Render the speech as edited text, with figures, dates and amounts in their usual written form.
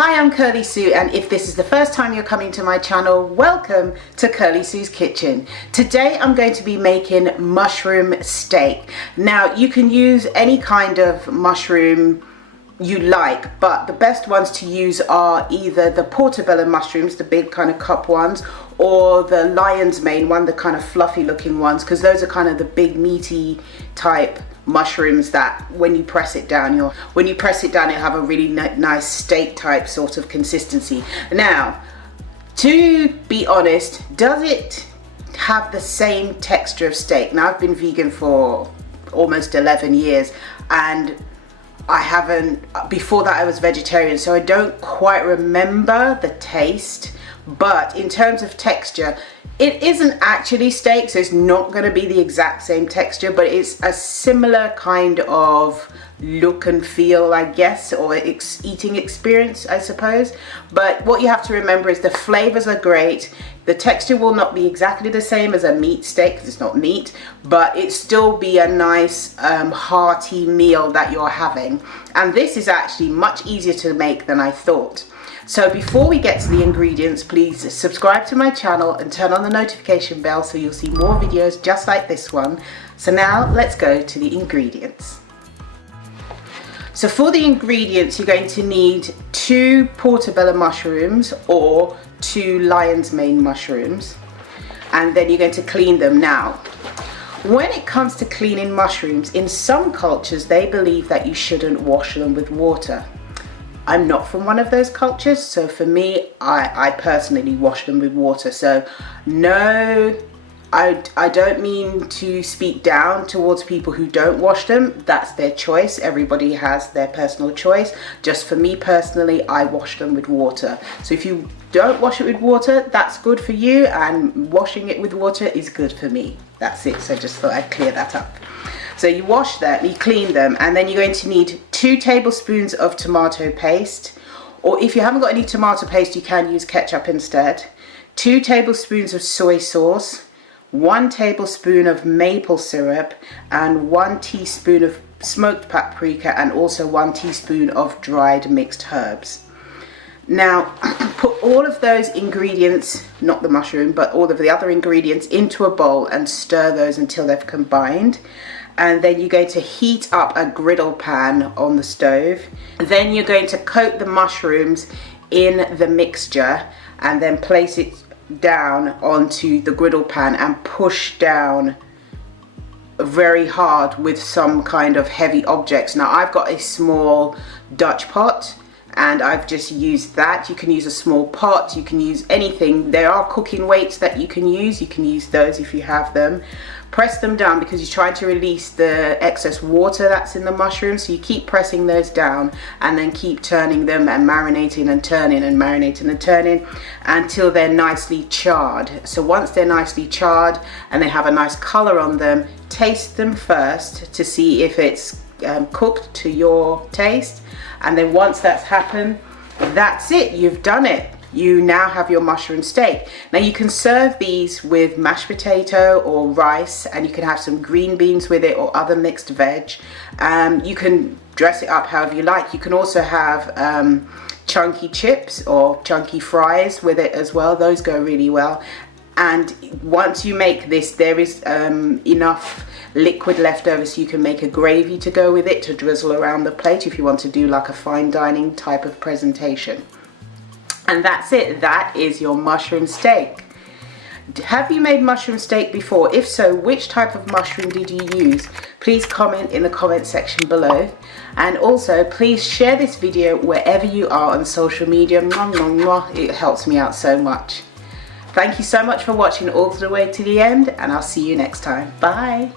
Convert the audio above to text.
Hi, I'm Kirly-sue, and if this is the first time you're coming to my channel, welcome to Kirly-sue's Kitchen. Today I'm going to be making mushroom steak. Now you can use any kind of mushroom you like, but the best ones to use are either the Portobello mushrooms, the big kind of cup ones, or the lion's mane one, the kind of fluffy looking ones, because those are kind of the big meaty type mushrooms that when you press it down you'll have a really nice steak type sort of consistency. Now, to be honest, does it have the same texture of steak? Now, I've been vegan for almost 11 years and I haven't, before that I was vegetarian, so I don't quite remember the taste, but in terms of texture, it isn't actually steak, so it's not going to be the exact same texture, but it's a similar kind of look and feel, I guess, or eating experience, I suppose. But what you have to remember is the flavors are great. The texture will not be exactly the same as a meat steak because it's not meat, but it still be a nice hearty meal that you're having. And this is actually much easier to make than I thought. So before we get to the ingredients, please subscribe to my channel and turn on the notification bell so you'll see more videos just like this one. So now let's go to the ingredients. So for the ingredients, you're going to need 2 Portobello mushrooms or 2 lion's mane mushrooms, and then you're going to clean them. Now, when it comes to cleaning mushrooms, in some cultures they believe that you shouldn't wash them with water. I'm not from one of those cultures, so for me, I personally wash them with water. So no, I don't mean to speak down towards people who don't wash them. That's their choice. Everybody has their personal choice. Just for me personally, I wash them with water. So if you don't wash it with water, that's good for you, and washing it with water is good for me. That's it. So just thought I'd clear that up. So you wash them, you clean them, and then you're going to need 2 tablespoons of tomato paste, or if you haven't got any tomato paste, you can use ketchup instead. 2 tablespoons of soy sauce, 1 tablespoon of maple syrup, and 1 teaspoon of smoked paprika, and also 1 teaspoon of dried mixed herbs. Now, put all of those ingredients, not the mushroom, but all of the other ingredients into a bowl and stir those until they've combined. And then you're going to heat up a griddle pan on the stove. Then you're going to coat the mushrooms in the mixture and then place it down onto the griddle pan and push down very hard with some kind of heavy objects. Now, I've got a small Dutch pot and I've just used that. You can use a small pot, you can use anything. There are cooking weights that you can use those if you have them. Press them down because you're trying to release the excess water that's in the mushrooms, so you keep pressing those down and then keep turning them and marinating and turning and marinating and turning until they're nicely charred. So once they're nicely charred and they have a nice color on them, taste them first to see if it's cooked to your taste, and then once that's happened, that's it, you've done it. You now have your mushroom steak. Now you can serve these with mashed potato or rice, and you can have some green beans with it or other mixed veg. You can dress it up however you like. You can also have chunky chips or chunky fries with it as well. Those go really well. And once you make this, there is enough liquid left over so you can make a gravy to go with it to drizzle around the plate if you want to do like a fine dining type of presentation. And that's it. That is your mushroom steak. Have you made mushroom steak before? If so, which type of mushroom did you use? Please comment in the comment section below. And also, please share this video wherever you are on social media. It helps me out so much. Thank you so much for watching all the way to the end, and I'll see you next time. Bye.